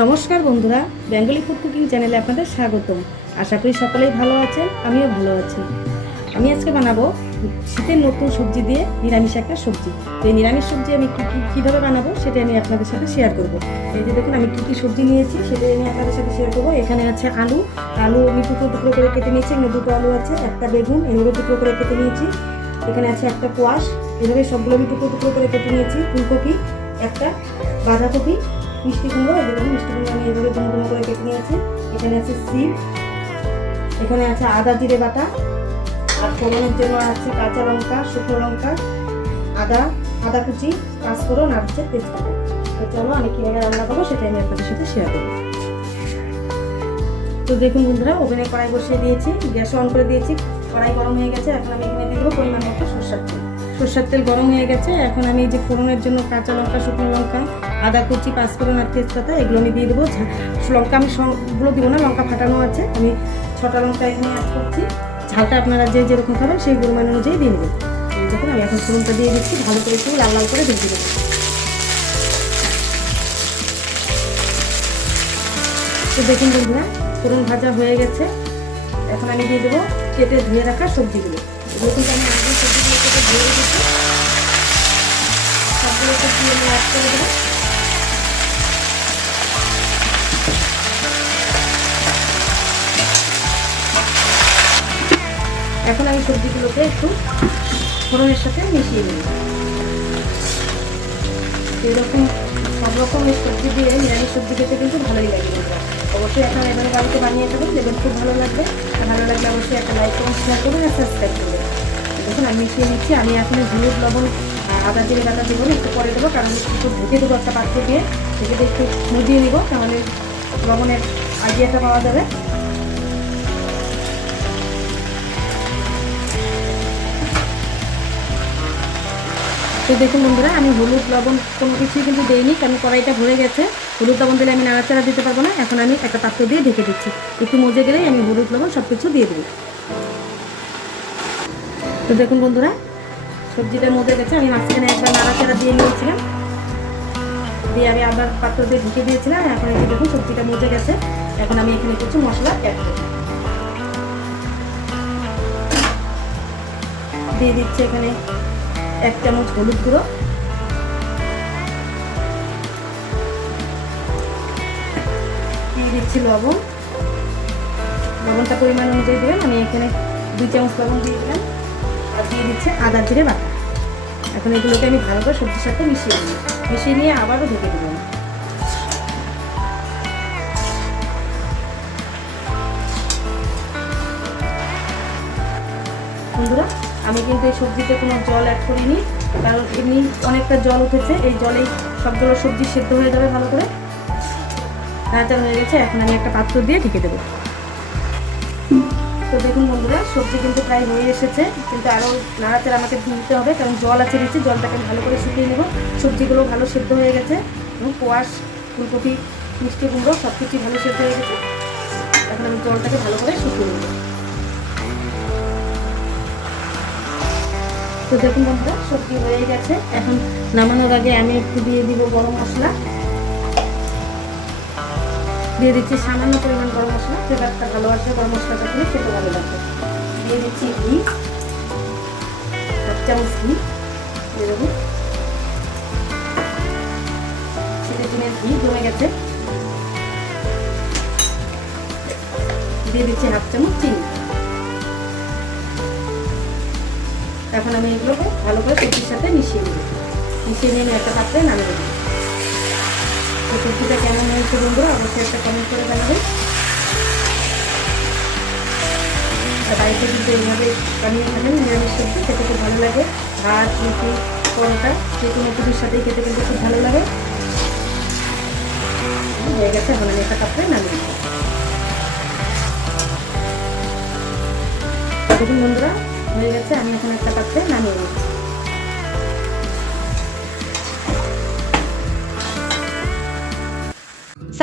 নমস্কার বন্ধুরা, Bengali food cooking চ্যানেলে আপনাদের স্বাগতম। আশা করি সকলেই ভালো আছেন, আমিও ভালো আছি। আমি আজকে বানাবো শীতের নতুন সবজি দিয়ে নিরামিষ একটা সবজি। এই নিরামিষ সবজি আমি কীভাবে বানাবো সেটা আমি আপনাদের সাথে শেয়ার করব। এই যে দেখুন, আমি কী কী সবজি নিয়েছি সেটাই আমি আপনাদের সাথে শেয়ার করব। এখানে আছে আলু। আলু আমি টুকরো টুকরো করে কেটে নিয়েছি। এখানে দুটো আলু আছে, একটা বেগুন এভাবে টুকরো করে কেটে নিয়েছি। এখানে আছে একটা কোয়াশ এভাবে সবগুলো আমি টুকরো টুকরো করে কেটে নিয়েছি। ফুলকপি, একটা বাঁধাকপি, মিষ্টি কুমড়ো দেখুন মিষ্টি কুমড়ো আমি এভাবে ডুমো ডুমো করে কেটে নিয়েছি। এখানে আছে সিম, এখানে আছে আদা জিরে বাটা, আর ফোড়নের জন্য আছে কাঁচা লঙ্কা, শুকনো লঙ্কা, আদা আদা কুচি, পাঁচফোড়ন আর হচ্ছে তেজপাতা। তো চলো আমি কীভাবে রান্না করব সেটাই আমি আপনাদের সাথে শেয়ার করব। তো দেখুন বন্ধুরা, ওভেনে কড়াই বসিয়ে দিয়েছি গ্যাস অন করে দিয়েছি, কড়াই গরম হয়ে গেছে, এখন আমি এখানে দিয়ে দেবো পরিমাণ মতো সর্ষার তেল। সর্ষার তেল গরম হয়ে গেছে। এখন আমি এই যে ফোড়নের জন্য কাঁচা লঙ্কা, শুকনো লঙ্কা, আদা কুচি, পাঁচফোড়ন আর তেজপাতা এগুলো আমি দিয়ে দেবো। লঙ্কা আমি সবগুলো দিব না, লঙ্কা ফাটানো আছে। আমি ছটা লঙ্কা এখানে অ্যাড করছি। ঝালটা আপনারা যে যেরকম খাবেন সেই পরিমাণ অনুযায়ী দিয়ে দেবেন। দেখুন, আমি এখন ফোড়নটা দিয়ে দিচ্ছি, ভালো করে একটু লাল লাল করে ভেজে দেবো তো দেখুন বন্ধুরা, ফোড়ন ভাজা হয়ে গেছে। এখন আমি দিয়ে দেবো কেটে ধুয়ে রাখা সবজিগুলো। কিন্তু আমি এখন আমি সবজিগুলোকে একটু ফোড়নের সাথে মিশিয়ে নেব। এরকম সব রকমের সবজি দিয়ে নিরামিষ সবজি খেতে কিন্তু ভালোই লাগে। অবশ্যই আপনারা এভাবে বাড়িতে বানিয়ে খাবেন দেখবেন খুব ভালো লাগবে। ভালো লাগলে অবশ্যই একটা লাইক কমেন্ট শেয়ার করবেন আর সাবস্ক্রাইব করবেন। দেখুন, আমি মিশিয়ে নিচ্ছি। আমি এখন হলুদ লবণ আদা জিরে বাটা দেবো একটু পরে দেবো, কারণ একটু ঢেকে দেবো একটা পাত্র দিয়ে। দিয়ে একটু মুজিয়ে নিব, তাহলে লবণের আইডিয়াটা পাওয়া যাবে। তো দেখুন বন্ধুরা, আমি হলুদ, লবণ কোনো কিছুই কিন্তু দেইনি, কারণ কড়াইটা ভরে গেছে। হলুদ, লবণ দিলে আমি নাড়াচাড়া দিতে পারব না, এখন আমি একটা পাত্র দিয়ে ঢেকে দিচ্ছি। একটু মজে গেলেই আমি হলুদ, লবণ সব কিছু দিয়ে দেবো। তো দেখুন বন্ধুরা সবজিটা মজে গেছে আমি মাঝখানে একবার নাড়াচাড়া দিয়ে নিয়েছিলাম। দিয়ে আমি আবার পাত্র দিয়ে ঢেকে দিয়েছিলাম, এখন এই দেখুন সবজিটা মজে গেছে। এখন আমি এখানে কিছু মশলা অ্যাড দিয়ে দিচ্ছি এখানে এক চামচ হলুদ গুঁড়ো। দিয়ে দিচ্ছি লবণ। লবণটা পরিমাণ অনুযায়ী দেবেন, আমি এখানে দুই চামচ লবণ দিয়ে দিলাম। আর দিয়ে দিচ্ছি আদা জিরে বাটা। এখন এগুলোকে আমি ভালো করে সবজির সাথে মিশিয়ে নিই মিশিয়ে নিয়ে আবারও ঢেকে দেবো। বন্ধুরা, আমি কিন্তু এই সবজিতে কোনো জল অ্যাড করিনি, কারণ এমনি অনেকটা জল উঠেছে, এই জলেই সবগুলো সবজি সেদ্ধ হয়ে যাবে ভালো করে। নাচার হয়ে গেছে, এখন আমি একটা পাত্র দিয়ে ঢেকে দেবো। তো দেখুন বন্ধুরা, সবজি কিন্তু প্রায় হয়ে এসেছে, কিন্তু আরও নাড়াচাড়া আমাকে দিতে হবে, কারণ জল আছে নিচে, জলটাকে ভালো করে শুকিয়ে নেব। সবজিগুলো ভালো সেদ্ধ হয়ে গেছে, এবং কোয়াশ, ফুলকপি, মিষ্টি কুমড়ো সব কিছুই ভালো সেদ্ধ হয়ে গেছে। এখন আমি জলটাকে ভালো করে শুকিয়ে নেব। তো দেখুন বন্ধুরা, সবজি হয়ে গেছে। এখন নামানোর আগে আমি একটু দিয়ে দিব গরম মশলা। দিয়ে দিচ্ছি সামান্য পরিমাণ গরম মশলা। ফ্লেভারটা ভালো আসবে গরম মশলাটা দিয়ে খেতে ভালো লাগবে দিয়ে দিচ্ছি ঘি এক চামচ ঘি, দিয়ে দেবো। ডিমের ঘি, জমে গেছে। দিয়ে দিচ্ছি হাফ চামচ চিনি। এখন আমি এগুলোকে ভালো করে সবজির সাথে মিশিয়ে নেব। মিশিয়ে নিয়ে আমি একটা পাত্রে নামিয়ে দেবো তো সবজিটা কেমন হয়েছে বন্ধুরা অবশ্যই একটা কমেন্ট করে জানাবেন। আর বাড়িতে কিন্তু এইভাবে বানিয়ে খাবেন নিরামিষ সবজি, খেতে খুব ভালো লাগে। ভাত, রুটি, পরোটা, যে কোনো কিছুর সাথেই খেতে কিন্তু খুব ভালো লাগে। হয়ে গেছে, এখন আমি একটা পাত্রে নামিয়ে দেখুন বন্ধুরা, হয়ে গেছে, আমি এখন একটা পাত্রে নামিয়ে